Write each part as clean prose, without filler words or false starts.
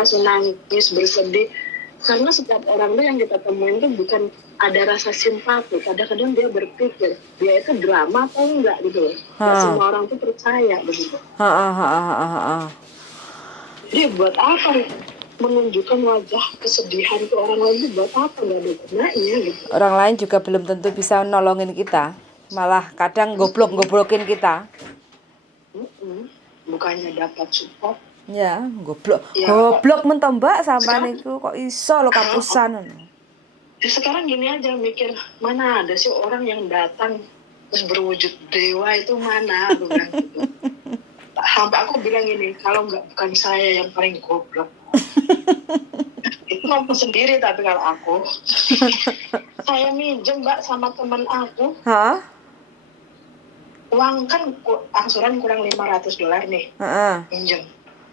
langsung nangis, bersedih. Karena setiap orang tuh yang kita temuin tuh bukan ada rasa simpati. Kadang-kadang dia berpikir dia itu drama atau enggak gitu loh. Nggak semua orang tuh percaya begitu. Jadi buat apa menunjukkan wajah kesedihan ke orang lain itu buat apa, nggak ada gunanya gitu. Orang lain juga belum tentu bisa nolongin kita, malah kadang goblokin kita. Bukannya dapat support. Ya, goblok mentok Mbak sampean niku kok iso lo kapusan. Ya sekarang gini aja mikir, mana ada sih orang yang datang terus berwujud dewa itu mana, aku bilang gitu. Sampai aku bilang gini, kalau bukan saya yang paling goblok. Itu ngomong sendiri, tapi kalau aku saya minjem Mbak sama teman aku. Uang kan angsuran kurang $500 nih. Minjem.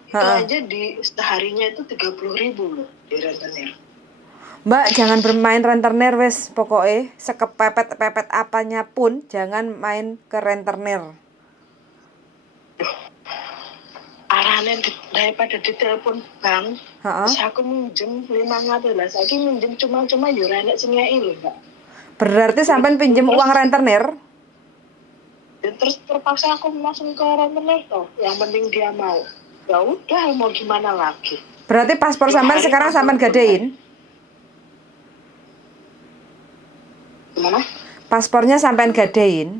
Itu aja di seharinya itu 30.000 loh di rentenir. Mbak jangan bermain rentenir wes, pokoknya sekepepet apanya pun jangan main ke rentenir. Arane daripada ditelepon bank, terus aku minjem 500 lah. Saya minjem cuma yo enek sing ngeki lho, Mbak. Berarti sampean pinjem uang rentenir? Terus terpaksa aku langsung ke rentenir toh. Yang penting dia mau. Ya udah, mau gimana lagi. Berarti paspor sampean sekarang sampean gadein? Gimana? Paspornya sampean gadein?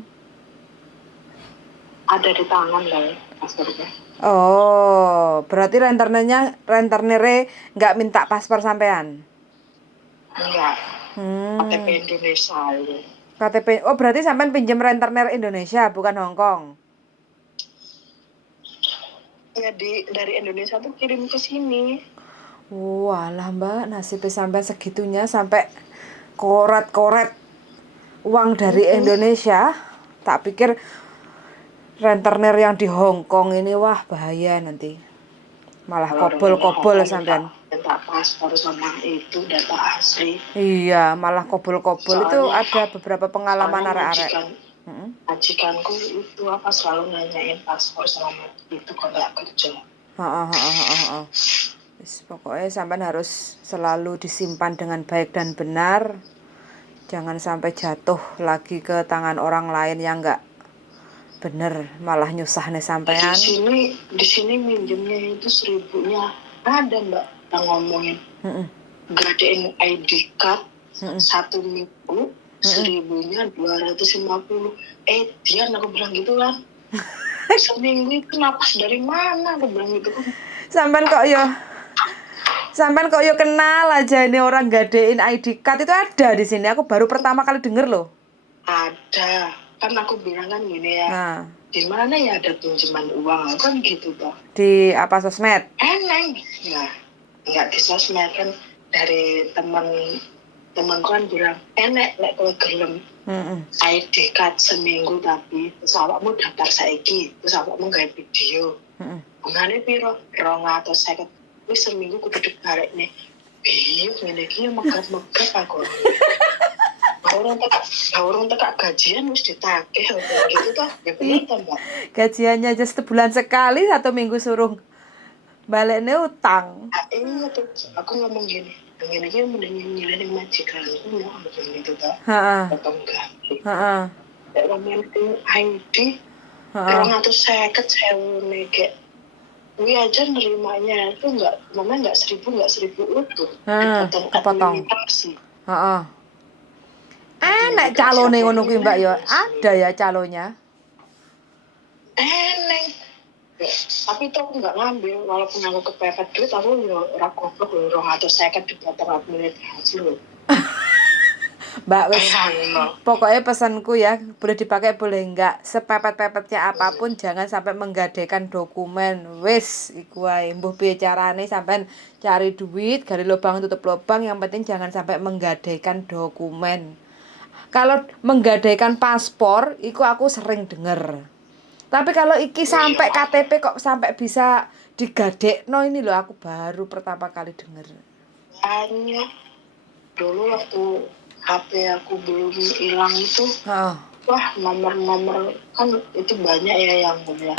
Ada di tangan lah paspornya. Oh, berarti rentenirnya nggak minta paspor sampean? Enggak. KTP Indonesia itu. KTP. Oh, berarti sampean pinjam rentenir Indonesia bukan Hong Kong? Ya dari Indonesia tuh kirim ke sini. Walah Mbak, nasibnya sampai segitunya, sampai koret uang dari Indonesia. Tak pikir rentenir yang di Hong Kong ini wah bahaya nanti. Malah kobol sampean. Minta paspor sama itu data asli. Iya, malah kobol itu ada beberapa pengalaman arek-arek. Majikanku itu selalu nanyain paspor selama itu kontrak kerja. Pokoknya sampean harus selalu disimpan dengan baik dan benar. Jangan sampai jatuh lagi ke tangan orang lain yang enggak bener, malah nyusah nih sampean. Di sini minjemnya itu 1.000-nya ada Mbak yang ngomongin. Gadein ID card 1 minggu 1.000-nya 250. Dia aku bilang gitu kan. Seminggu itu napas dari mana, aku bilang gitu kan. Sampean kok yo kenal aja ini orang gadein ID card itu ada di sini. Aku baru pertama kali denger loh. Ada. Kan aku bilang kan gini ya. Di mana ya ada pinjaman uang kan gitu toh. Di apa, sosmed? Eneng. Nah, enggak di sosmed kan, dari temanku kan bilang enek lek kowe gelem ID card seminggu tapi terus awakmu daftar saiki terus awakmu gawe video. Bungane piro? 250. Wis seminggu kudu dibalik nih. Ngene iki megap aku. Orang tekak gajian wis ditagih gitu toh. Ya bener toh, Mbak. Gajiannya aja sebulan sekali, 1 minggu suruh baliknya utang. Iya tuh, aku ngomong gini. Ngene iki mending nyileni majikanku mau gitu toh. Potong gaji. Nek ngomong ID 250.000 nek gue aja nerimanya itu nggak 1.000 utuh. Kepotong. Enak calone ngono kuwi Mbak ya. Ada ya calonnya. Eneng. Tapi itu aku nggak ngambil, walaupun aku kepepet duit, aku ya ora goblok lho 250 dipotong menit hasil. Mbak wes, pokoknya pesanku ya, boleh dipakai boleh enggak, sepepet-pepetnya apapun jangan sampai menggadaikan dokumen. Wes iku wae, mbuh piye carane sampean cari duit, gali lubang tutup lubang, yang penting jangan sampai menggadaikan dokumen. Kalau menggadaikan paspor, iku aku sering denger. Tapi kalau iki sampai KTP kok sampai bisa digadekno, ini loh aku baru pertama kali denger. Banyak. Dulu waktu HP aku belum hilang itu, wah nomor-nomor kan itu banyak ya yang punya.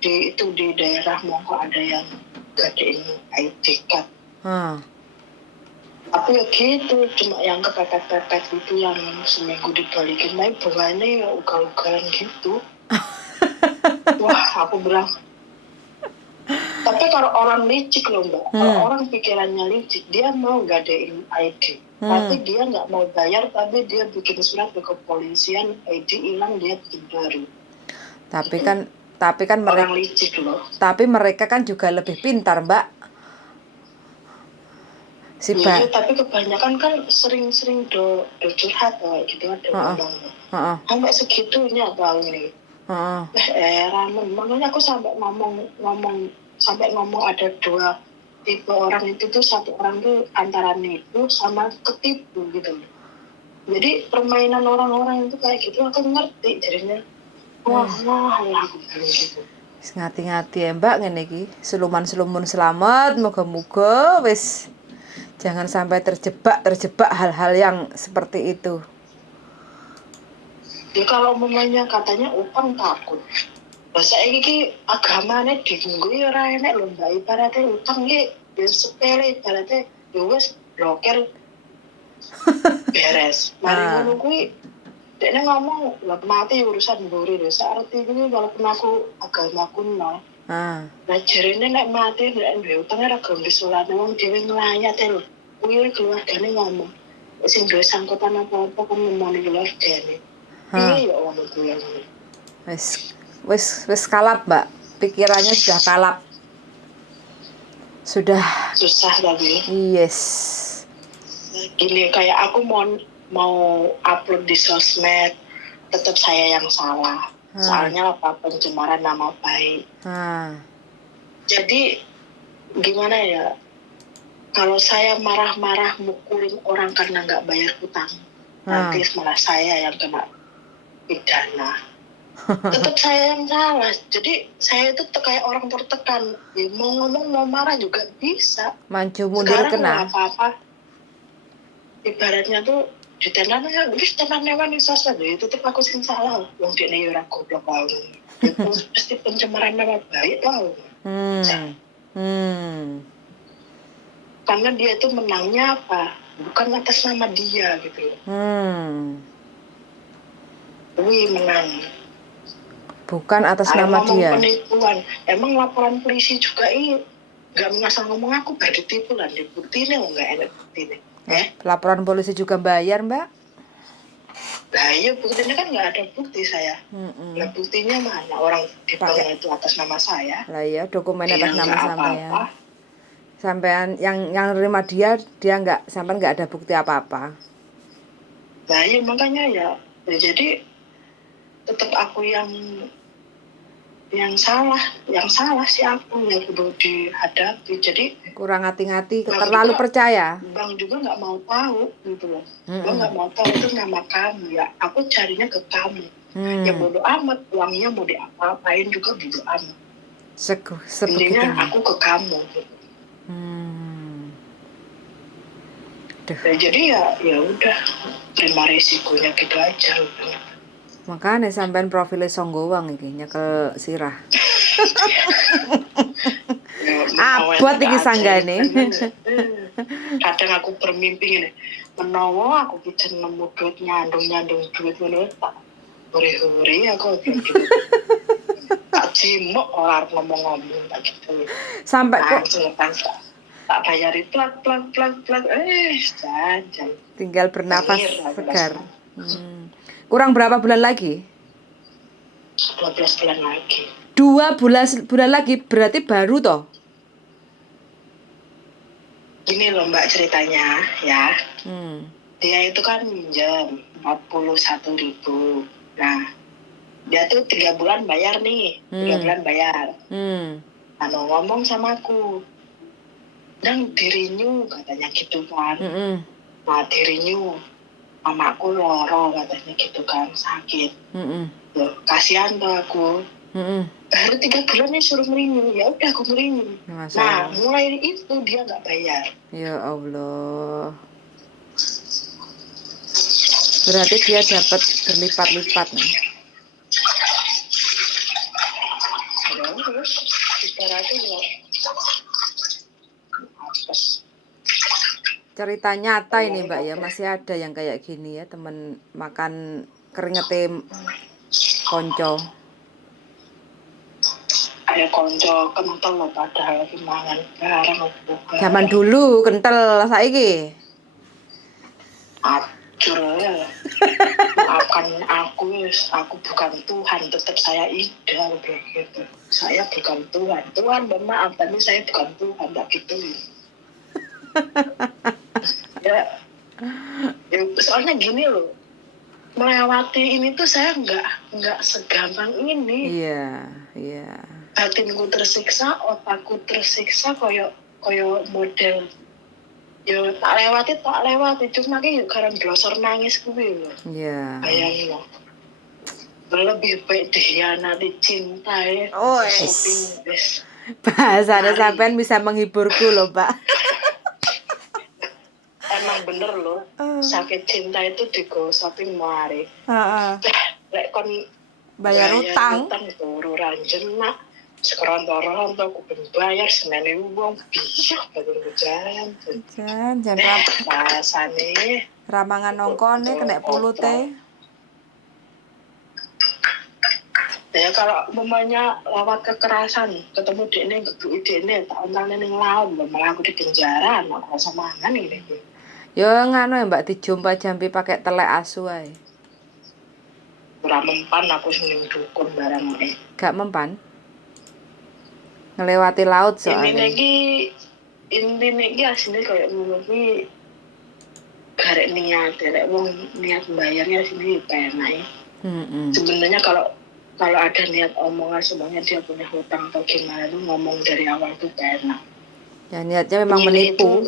Di daerah Mongko ada yang gadein ID card. Hmm. Tapi ya gitu, cuma yang kepepet-pepet itu yang seminggu dibalikin lagi bunganya ya ugal-ugalan gitu. Wah, aku bilang. Tapi kalau orang licik loh mbak, kalau orang pikirannya licik, dia mau gadein ID. Tapi dia nggak mau bayar, tapi dia bikin surat ke kepolisian, ID hilang, dia bikin baru. Tapi kan mereka orang licik loh. Tapi mereka kan juga lebih pintar, Mbak. Iya, tapi kebanyakan kan sering-sering do curhat gitu ada ngomong. Sampai segitunya tahu nih. Ramen, makanya aku sampai ngomong ada 2 tipe orang itu tuh, satu orang tuh antara nipu sama ketipu gitu. Jadi permainan orang-orang itu kayak gitu aku ngerti jadinya. Wah, aku bilang gitu. Ngati-ngati ya Mbak ngene iki. Seluman-selumun selamat, moga-moga wis jangan sampai terjebak hal-hal yang seperti itu. Ya kalau umumnya katanya utang takut. Bahasa ini agamanya dienggo ya ora enek lho Mbak. Ibaratnya utang iki ya sepele, ibaratnya ya wis blokir beres. Mari ngono kuwi dekne ngomong lha mati urusan mburi lho. Saarti iki walaupun aku agamaku nol. Nah jarene nek mati nek duwe utang ora gelem disolane wong dhewe nglayat lho. Kuwi keluargane ngomong. Sing duwe sangkutan apa-apa kan ngomongin keluargane. Iya ya ngono kuwi. Wis kalap Mbak, pikirannya sudah kalap, sudah susah tapi. Yes. Gini kayak aku mau upload di sosmed, tetap saya yang salah. Soalnya apa, pencemaran nama baik. Jadi gimana ya? Kalau saya marah-marah mukulin orang karena nggak bayar hutang, nanti malah saya yang kena pidana. Tetap saya yang salah. Jadi saya itu kayak orang tertekan. Ya, mau ngomong mau marah juga bisa. Maju mundur kena. Apa-apa. Ibaratnya tuh ditenangnya, wis tenang newan di sosmed itu tetap aku sing salah. Wong dene yo ora goblok wae. Itu pasti pencemaran nama baik tau. Karena dia itu menangnya apa? Bukan atas nama dia gitu. Menang. Bukan atas nama dia. Penipuan. Emang laporan polisi juga nggak ngasal ngomong aku bagi tipu lah. Buktinya nggak enak buktinya. Laporan polisi juga bayar Mbak? Nah iya buktinya kan nggak ada bukti saya. Nah buktinya mana orang dipakai itu atas nama saya. Lah iya dokumen atas nama sampean. Sampean yang nerima dia sampean nggak ada bukti apa-apa. Nah iya makanya ya jadi tetap aku yang salah sih aku yang perlu dihadapi. Jadi kurang hati-hati, terlalu percaya. Bang juga nggak mau tahu gitu loh. Bang nggak mau tahu itu nama kamu ya. Aku carinya ke kamu. Ya bodo amat, uangnya mau diapa-apain juga bodo amat. Intinya aku ke kamu. Gitu. Ya, jadi ya udah terima risikonya gitu aja. Makanya sampean profilnya songgowang iki nyekel sirah. Abot iki sanggane. Kadang aku bermimpi ngene, menawa aku bisa nemu duit nyandung duit ngono tak hore-hore aku gitu. Tak cimok ora ngomong-ngomong tak gitu. Sampai kok tak bayari plak jajan. Tinggal bernafas segar. Kurang berapa bulan lagi? 12 bulan lagi. 2 bulan lagi berarti baru toh? Gini loh Mbak ceritanya ya. Dia itu kan minjem 41.000. Nah, dia tuh 3 bulan bayar nih. 3 bulan bayar. Ngomong sama aku. Dan di-renew katanya gitu kan. Nah, di-renew. Mamaku loro katanya gitu kan, sakit. Loh, kasihan tuh aku. Baru 3 bulan nih suruh merenew, ya udah aku merenew. Nah mulai itu dia nggak bayar. Ya Allah. Berarti dia dapat berlipat-lipat nih. Ya terus ibaratnya cerita nyata ini Mbak ya, masih ada yang kayak gini ya, temen makan keringeté konco. Ayo konco kental loh padahal mangan bareng bukan. Zaman dulu kental, saiki Acur ya. Maafkan aku, aku bukan Tuhan, tetap saya ideal begitu. Saya bukan Tuhan. Tuhan bermaaf, tapi saya bukan Tuhan, tak gitu. Ya, soalnya gini loh, melewati ini tuh saya nggak segampang ini. Iya. Batinku tersiksa, otakku tersiksa, koyo model. Yo tak lewati, cuma ki karena blosor nangis kuwi lho. Iya. Bayangin loh. Lebih baik dikhianati cinta ya. Oh, bahasanya sampean bisa menghiburku loh, Pak. Emang bener loh, sakit cinta itu digo shopping mari. Lek kon bayar utang turu ranjenak. Sekarang toronto aku bayar senene wong bisa badan jalan. Jangan rasane ramangan nongkone kena pulute. Ya kalau umpamanya lewat kekerasan ketemu dekne ngebuki dekne tak ontane ning laut malah aku di penjara nek rasa mangan iki. Yo ngano ya Mbak dijumpa jampi pakai telek asu ae. Ora mempan aku sing ning dukun barang e. Gak mempan. Ngelewati laut soalnya. Intine iki asline koyo ngono kuwi garek niat, lek wong niat bayarnya sini penak. Sebenarnya kalau ada niat omongan semuanya dia punya hutang atau gimana itu ngomong dari awal itu enak. Ya niatnya memang menipu.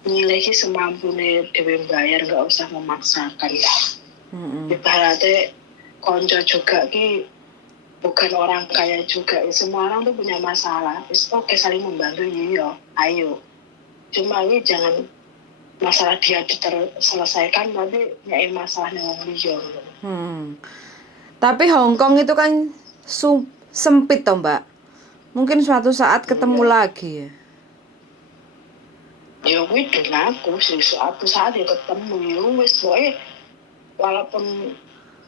Nyileki semampune dhewe bayar, nggak usah memaksakan. Ibaratnya konco juga ki bukan orang kaya juga, semua orang tuh punya masalah. Oke saling membantu iya, ayo. Cuma ini jangan masalah dia terselesaikan tapi nyai masalahnya wong liya. Tapi Hongkong itu kan sempit toh Mbak. Mungkin suatu saat ketemu lagi ya. Ya kuwi aku sih suatu saat ya ketemu ya wis pokoke walaupun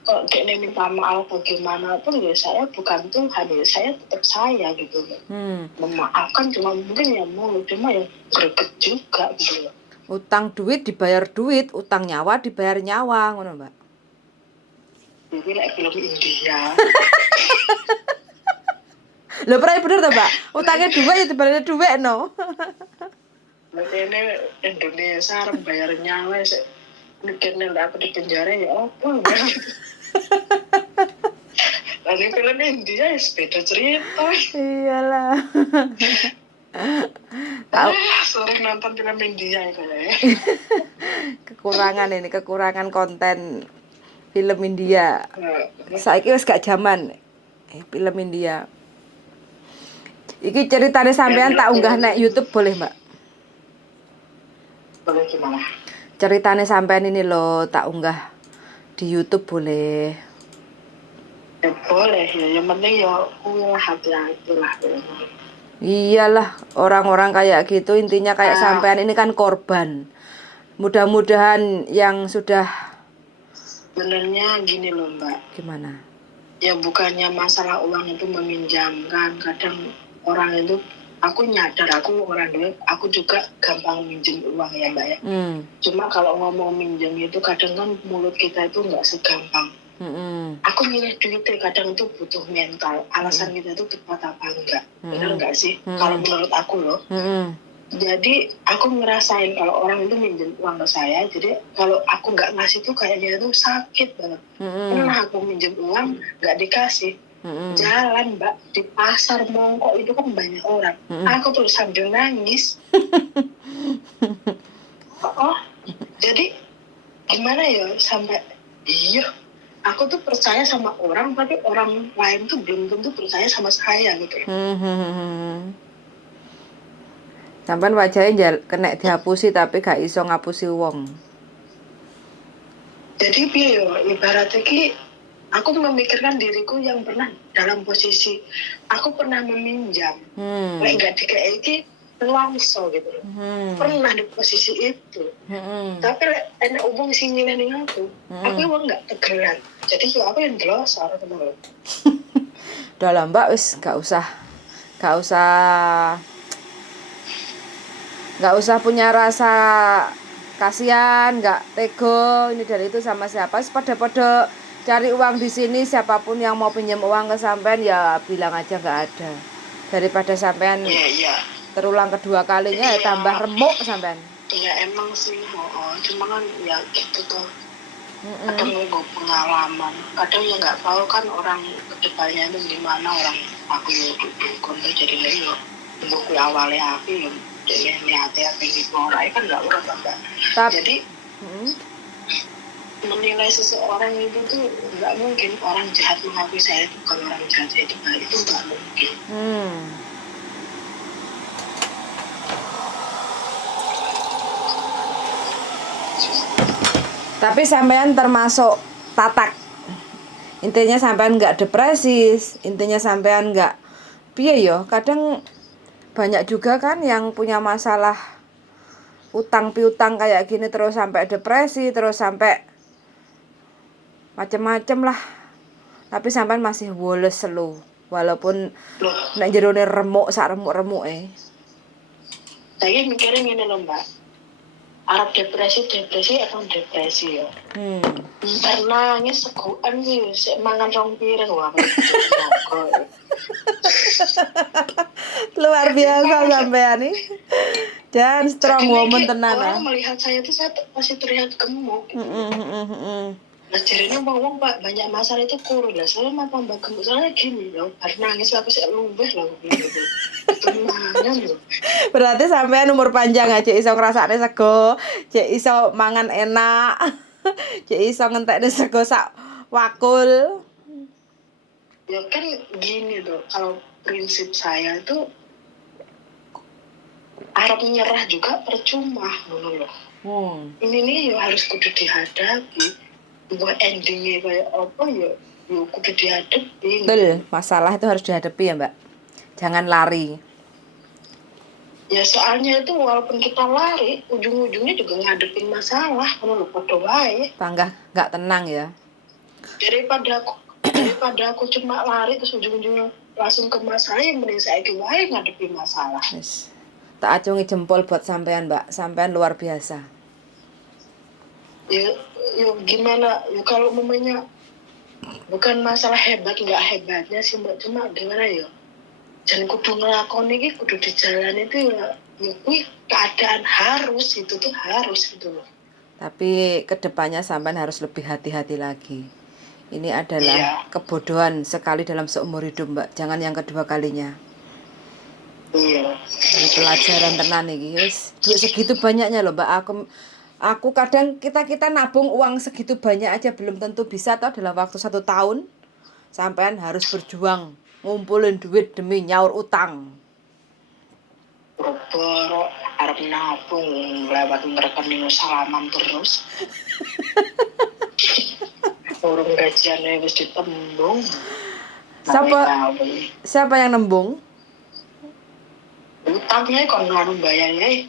kok dekne minta maaf bagaimana pun ya saya bukan Tuhan ya saya tetap saya gitu loh. Memaafkan cuma mungkin ya mulut cuma ya greget juga gitu loh. Utang duit dibayar duit, utang nyawa dibayar nyawa ngono Mbak. Jadi lek film India. Lho pernah bener toh Mbak? Utangnya duit ya dibayar duit no. Ini Indonesia harus bayar nyawa sih. Mikirnya aku di penjara ya apa ya. Lalu film India ya beda cerita. Iyalah. Sering nonton film India ya. Kekurangan konten film India. Saiki wis gak jaman film India. Iki ceritane sampean tak unggah nek YouTube boleh, Mbak? Boleh gimana? Ceritane sampean ini loh tak unggah di YouTube boleh. Boleh ya, yang penting ya hati-hati lah. Iyalah, orang-orang kayak gitu intinya kayak sampean ini kan korban. Mudah-mudahan yang sudah sebenarnya gini loh Mbak. Gimana? Ya bukannya masalah uang itu meminjamkan, kadang orang itu aku nyadar aku orang duit, aku juga gampang minjem uang ya Mbak ya. Cuma kalau ngomong minjem itu kadang kan mulut kita itu nggak segampang. Aku milih duitnya kadang itu butuh mental. Alasan kita itu tepat apa enggak? Benar nggak sih? Kalau menurut aku loh. Jadi aku ngerasain kalau orang itu minjem uang ke saya, jadi kalau aku nggak ngasih tuh kayaknya itu sakit banget. Pernah aku minjem uang nggak dikasih. Jalan Mbak di pasar mongkok itu kan banyak orang. Aku terus sambil nangis. Jadi gimana ya sampai aku tuh percaya sama orang tapi orang lain tuh belum tentu percaya sama saya gitu. Sampean wajahnya kena dihapusi tapi gak iso ngapusi wong. Jadi piye yo ibaratnya ki aku memikirkan diriku yang pernah dalam posisi aku pernah meminjam. Lek gak dikei langsung gitu loh. Pernah di posisi itu. Tapi enak umum sing ngileni aku emang nggak tegeran. Jadi yo aku yang delosor gitu loh. Udah lah Mbak, wis gak usah punya rasa kasihan, nggak tego ini dari itu sama siapa. Pada cari uang di sini, siapapun yang mau pinjam uang ke sampean ya bilang aja nggak ada. Daripada sampean terulang kedua kalinya ya tambah remuk sampean. Ya emang sih, cuma kan ya gitu tuh. Kadang gue pengalaman, kadang ya nggak tahu kan orang kedepannya itu gimana. Orang aku kondo jadi leo buku awalnya aku jadi niatnya pengen orang kan nggak urut Mbak. Jadi menilai seseorang itu tuh nggak mungkin orang jahat mengakui saya itu bukan orang jahat, saya itu baik, itu nggak mungkin. Tapi sampean termasuk tatak. Intinya sampean nggak depresi, intinya sampean nggak piye yo. Kadang banyak juga kan yang punya masalah utang piutang kayak gini terus sampai depresi, terus sampai macem-macem lah. Tapi sampean masih woles selu, walaupun nek jerone remuk sak remuk-remuk Saya mikirnya gini loh Mbak. Arab depresi atau depresi ya. Karena nangis segukan sih, mangan rong piring wah. Luar biasa sampean nih. Dan strong woman tenan. Orang melihat saya itu saya masih terlihat gemuk. Nah jadinya ngomong Pak banyak masalah itu kurun lah. Saya mah tambah gemuk soalnya gini loh. Karena nangis aku sih luweh loh. Tenang loh. Berarti sampean umur panjang aja iso ngrasakne sego, cek iso mangan enak. Cek iso ngentekne sego sak wakul. Ya kan gini loh, kalau prinsip saya itu Arab menyerah juga percuma loh. Ini nih ya harus kudu dihadapi. Buat endingnya kayak apa ya kudu dihadapi. Betul, masalah itu harus dihadapi ya Mbak. Jangan lari. Ya soalnya itu walaupun kita lari, ujung-ujungnya juga ngadepin masalah. Kalau pada wae. Tangga nggak tenang ya. Daripada aku cuma lari terus ujung-ujungnya langsung ke masalah, yang mending saya wae ngadepin masalah. Yes. Tak acungi jempol buat sampean Mbak. Sampean luar biasa. Ya gimana? Ya kalau momennya bukan masalah hebat nggak hebatnya sih Mbak, cuma gimana ya? Jangan kudu ngelakoni iki kudu di jalan itu ya keadaan harus itu tuh harus gitu loh. Tapi kedepannya sampean harus lebih hati-hati lagi. Ini adalah kebodohan sekali dalam seumur hidup Mbak. Jangan yang kedua kalinya. Iya. Ini pelajaran tenan iki wis. Duit segitu banyaknya loh Mbak. Aku kadang kita nabung uang segitu banyak aja belum tentu bisa toh dalam waktu 1 tahun. Sampean harus berjuang ngumpulin duit demi nyaur utang. Boro arep nabung lewat rekening salaman terus. Urung gajiannya wis ditembung. Siapa yang nembung? Utangnya kon ngaruh bayarnya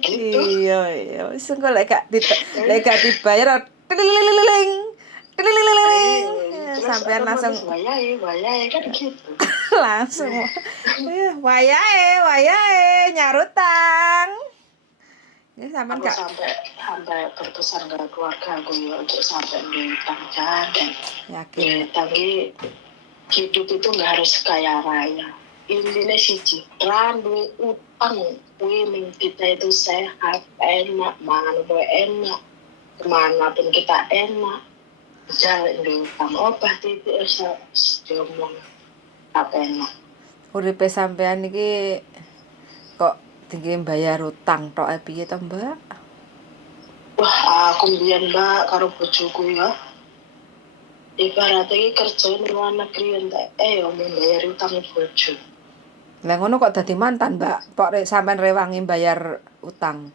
gitu. Iya wis engko lek gak dibayar tililing sampean langsung wayahe kan gitu. Langsung wayahe nyarutang. Ini sampean gak sampai berpesan ke keluarga aku ya untuk sampai diutang dan yakin tapi hidup itu nggak harus kaya raya. Intinya siji, randu utang kuwi kita itu sehat, enak, mangan enak, kemanapun kita enak, jalan di utang obat itu diomong apa enak. Uripe sampean iki kok tinggi bayar utang tok piye to Mbak? Wah aku mbiyen Mbak karo bojoku ya. Ibaratnya kerja di luar negeri entek ya membayar utang bojo. Lah ngono kok dadi mantan, Mbak? Kok sampean rewangi bayar utang?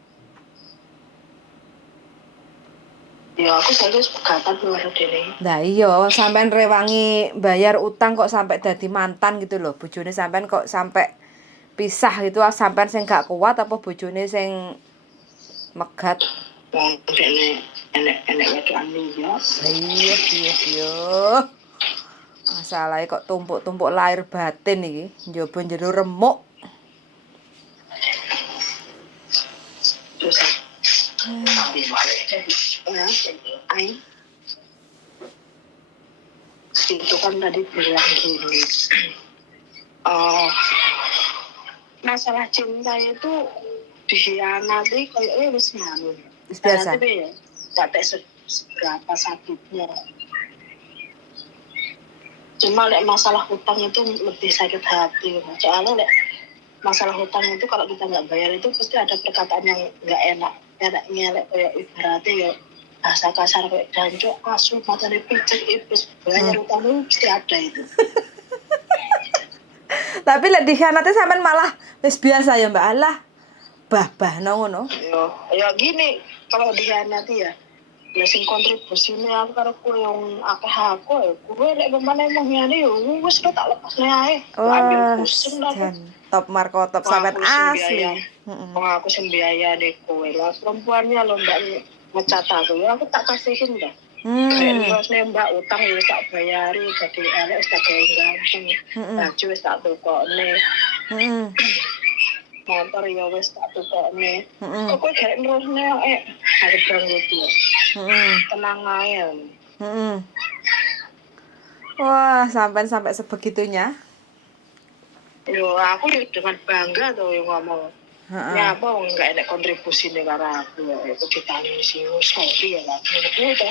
Ya aku selalu pegatan luar dene. Lah iya, sampean rewangi bayar utang kok sampai dadi mantan gitu loh. Bojone sampean kok sampai pisah itu sampean sing gak kuat apa bojone sing megat? Wong dene enek wedokan liya. Iya. Masalahnya kok tumpuk-tumpuk lahir batin iki, njaba njero remuk. Terus Ai itu kan tadi bilang gini, masalah cinta itu dikhianati kayaknya wis nganu. Wis biasa. Tapi ya sampai seberapa sakitnya. Cuma masalah hutang itu lebih sakit hati. Soalnya masalah hutang itu kalau kita nggak bayar itu pasti ada perkataan yang nggak enaknya kayak ibaratnya ya bahasa kasar kayak jancuk asu mata dipicek ipis bayar hutang itu pasti ada itu. Tapi lek dikhianati sampean malah wis biasa ya Mbak Allah. Bah ngono. Ya gini, kalau dikhianati ya sing kontribusine aku karo kowe yang akeh aku ya kowe lek pemane mung ngene ya wis tak lepas ae. Ambil pusing lah. Top markotop sampean asli. Wong aku sing biayane kowe lah perempuannya lho Mbak ngecat aku ya aku tak kasihin dah. Terus Mbak utang ya tak bayari jadi elek wis tak gawe baju wis tak tukokne. Motor ya wis tak tukokne. Kok kowe gak nerusne aku bilang gitu. Tenang ae. Wah, sampai sebegitunya. Yo aku dengan bangga tuh yang ngomong. Ya apa enggak ada kontribusi negara aku ya itu ditangisi sorry ya lah gitu.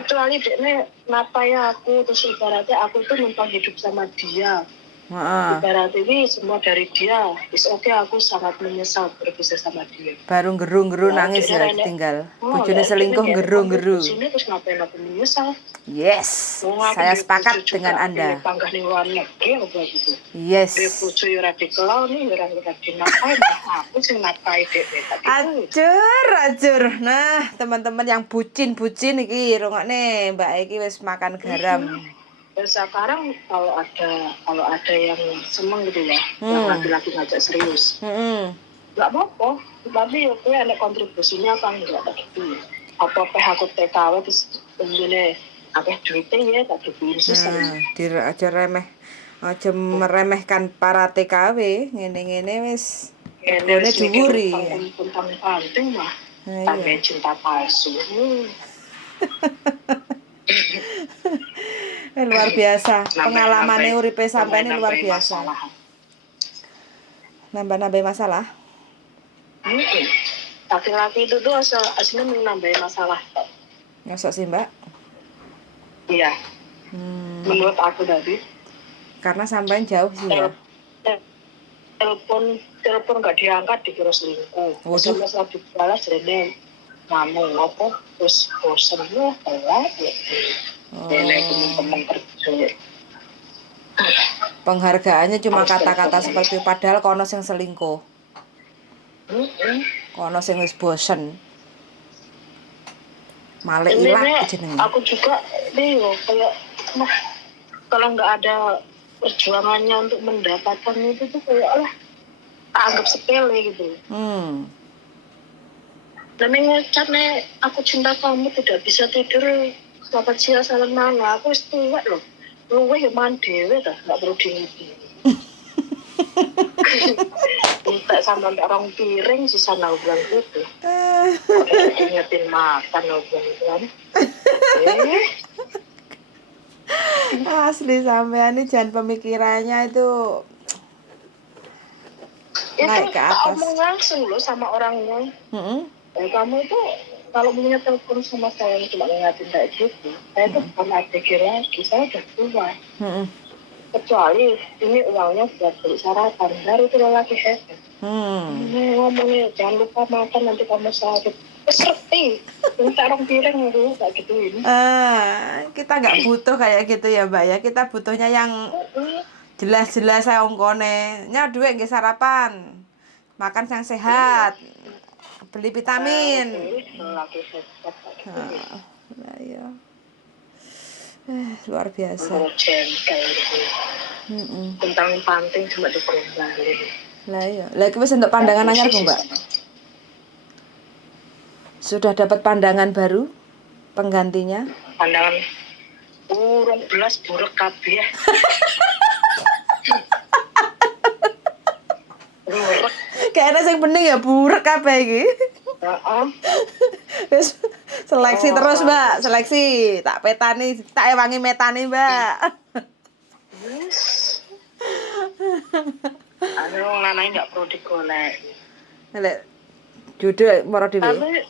Kecuali dia napai aku terus ibaratnya aku tuh numpang hidup sama dia. Ibarat ini semua dari dia. Is oke aku sangat menyesal berpisah sama dia. Baru geru-geru nangis ya tinggal. Bojone selingkuh geru-geru. Sini terus ngapain aku menyesal? Yes. Saya sepakat dengan Anda. Panggah ning luar negeri apa gitu. Yes. Dia bojo yo ra dikelau nih ora dinapai. Aku sing napai dek. Acur. Nah, teman-teman yang bucin iki rungokne Mbak iki wis makan garam. Dan sekarang kalau ada yang seneng gitu ya, yang laki-laki ngajak serius, nggak apa-apa. Tapi ya gue ada kontribusinya apa enggak gitu. Apa aku TKW terus begini, apa duitnya ya tak dibikin susah. Aja meremehkan para TKW, ngene wis. Ngene dhuwuri. Tentang penting mah. Tambah cinta palsu. Luar biasa. Pengalamannya uripe sampeyan luar biasa. Nambah masalah. Laki-laki itu tuh aslinya menambah masalah. Ngasok sih, Mbak? Iya. Menurut aku tadi. Karena sampean jauh sih ya. Telepon nggak diangkat dikira selingkuh. SMS lagi balas jadi ngomong apa terus bosan ya kayak penghargaannya cuma kata-kata seperti padahal kono sing selingkuh. Kono sing wis bosen. Malah ilang jenenge. Aku juga kayak kalau nggak ada perjuangannya untuk mendapatkan itu tuh kayak anggap sepele gitu. Dan mengucapnya aku cinta kamu tidak bisa tidur. Selamat siang salam mana aku wis tua loh. Luwe man dhewe ta, enggak perlu diinget. Minta sama orang piring sisa bilang gitu. Ingetin makan bilang kan. Asli sampean ini jangan pemikirannya itu naik ke atas. Aku ngomong langsung loh sama orangnya. Kamu itu kalau punya telepon sama saya cuma ngingatin kayak gitu, saya tuh bukan ABG lagi, saya udah tua. Kecuali ini uangnya buat beli sarapan, baru itu lagi hebat. Ngomongnya jangan lupa makan nanti kamu sakit. Seperti minta orang piring dulu kayak gituin. Kita nggak butuh kayak gitu ya Mbak ya, kita butuhnya yang jelas-jelas saya ongkone. Nya duit nggih sarapan, makan yang sehat. Beli vitamin. Ya. Luar biasa. Tentang panting cuma dikombalin. Lah iya. Lah iki wis entuk pandangan anyar kok, Mbak. Sudah dapat pandangan baru penggantinya? Pandangan urung belas buruk kabeh. Buruk. Kayaknya sing bening ya buruk kabeh iki. Heeh. Wis seleksi terus, Mbak. Seleksi. Tak petani, tak ewangi metani, Mbak. Wis. Anu wong lanang enggak perlu digolek. Lek jodoh moro dhewe. Tapi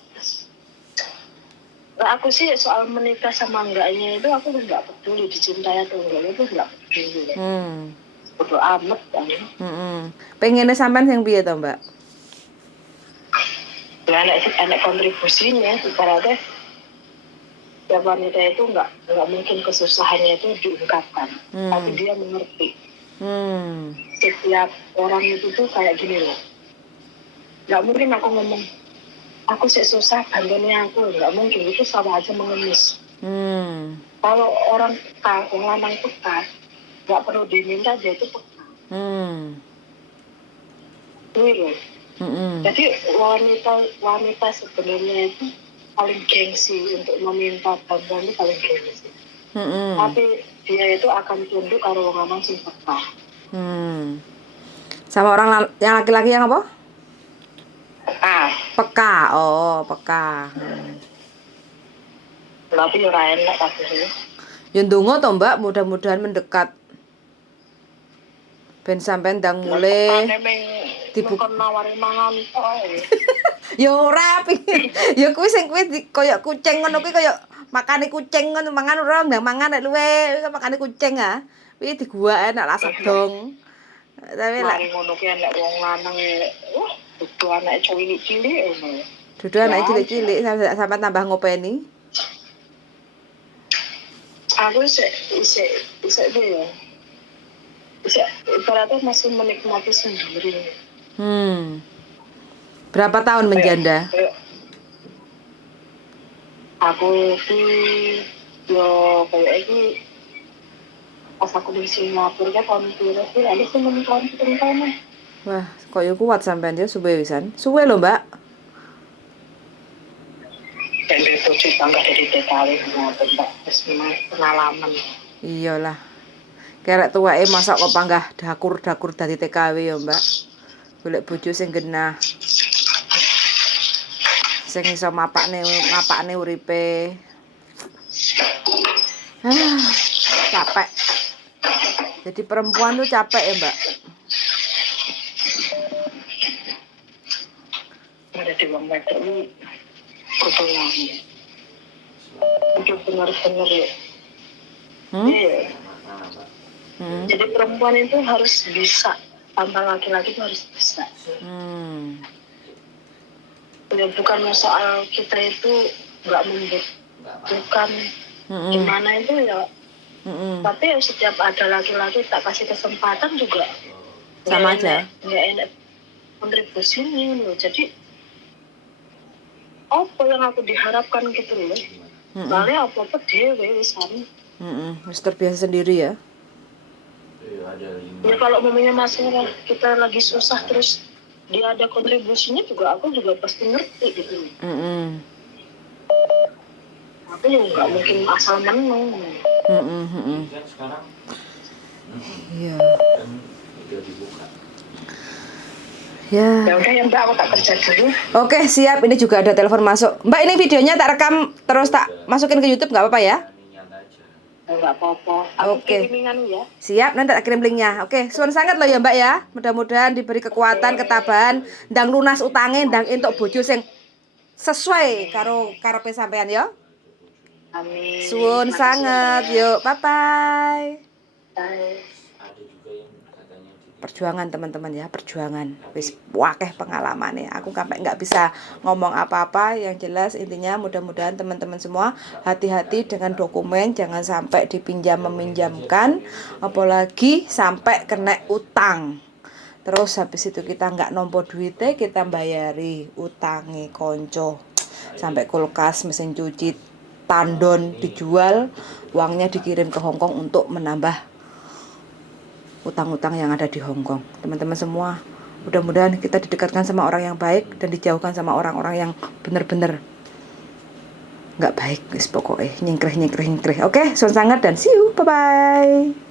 aku sih soal menikah sama enggaknya itu aku enggak peduli dicintai atau enggak itu enggak peduli. Bodo amat kan. Pengennya sampean yang piye to, Mbak? Ya anak kontribusinya ibaratnya ya wanita itu enggak mungkin kesusahannya itu diungkapkan, tapi dia mengerti. Setiap orang itu tuh kayak gini loh, nggak mungkin aku ngomong aku sih susah bantunya aku, nggak mungkin, itu sama aja mengemis. Kalau orang peka, orang lanang peka, nggak perlu diminta dia itu peka. Loh. Jadi wanita sebenarnya itu paling gengsi untuk meminta bantuan, itu paling gengsi. Tapi dia itu akan tunduk kalau orang lanang sing peka. Sama orang yang laki-laki yang apa? Peka. Peka. Oh, peka. Tapi ora enak kabeh. Ya ndonga to, Mbak, mudah-mudahan mendekat. Ben sampean ndang mulai dibuka nawari mangan ae. Ya ora pingin. Ya kuwi sing kuwi koyo kucing ngono kuwi koyo makane kucing ngono mangan ora ndang mangan nek luwe makane kucing ah. Kuwi digua enak lah sedong. Tapi lek ngono ki enek wong lanang dudu anake cilik-cilik ngono. Dudu anake cilik-cilik sampai tambah ngopeni. Aku isek dia. Ibaratnya masih menikmati sendiri. Berapa tahun menjanda? Aku yo kayak ini pas aku di Singapura kan tahun piro sih ada 9 tahun. Wah, kok yo kuat sampean yo suwe wisan. Suwe lho, Mbak. Sampai tujuh tangga dari TKW ngoten Mbak. Wis pengalaman. Iyalah. Kerek tuweke masak kok panggah dakur-dakur dadi TKW ya, Mbak. Golek bojo sing genah. Sing iso mapakne uripe. Capek. Jadi perempuan tuh capek ya, Mbak. Ada di bawah meter ini kebetulan. Itu benar-benar ya. Iya. Jadi perempuan itu harus bisa, tanpa laki-laki itu harus bisa. Ya bukan soal kita itu nggak membutuhkan gimana itu ya. Tapi ya setiap ada laki-laki tak kasih kesempatan juga sama aja. Nggak enak kontribusinya loh. Jadi apa yang aku diharapkan gitu loh. Soalnya apa-apa dewe wisan. Wis terbiasa sendiri ya. Ya kalau memangnya masalah kita lagi susah terus dia ada kontribusinya juga aku juga pasti ngerti gitu. Tapi ya nggak mungkin asal menang. Iya. Ya. Ya udah ya Mbak, aku tak kerja dulu. Oke, siap. Ini juga ada telepon masuk. Mbak, ini videonya tak rekam terus tak masukin ke YouTube nggak apa-apa ya? Nggak apa-apa. Oke. Ya. Siap, nanti tak kirim linknya. Oke, suwun sangat loh ya Mbak ya. Mudah-mudahan diberi kekuatan, ketabahan, ndang lunas utange, ndang entuk bojo sing sesuai karo karepe sampean ya. Amin. Suwun sangat. Yuk, bye-bye. Bye. Perjuangan teman-teman ya, perjuangan. Wis wakeh pengalamannya. Aku sampai nggak bisa ngomong apa-apa. Yang jelas intinya mudah-mudahan teman-teman semua hati-hati dengan dokumen, jangan sampai meminjamkan, apalagi sampai kena utang. Terus habis itu kita nggak nompo duitnya, kita bayari utangi konco. Sampai kulkas, mesin cuci, tandon dijual, uangnya dikirim ke Hongkong untuk menambah utang-utang yang ada di Hongkong. Teman-teman semua Mudah-mudahan kita didekatkan sama orang yang baik dan dijauhkan sama orang-orang yang bener-bener nggak baik, guys. Pokoknya nyengkreh. Oke, son sangat dan see you, bye bye.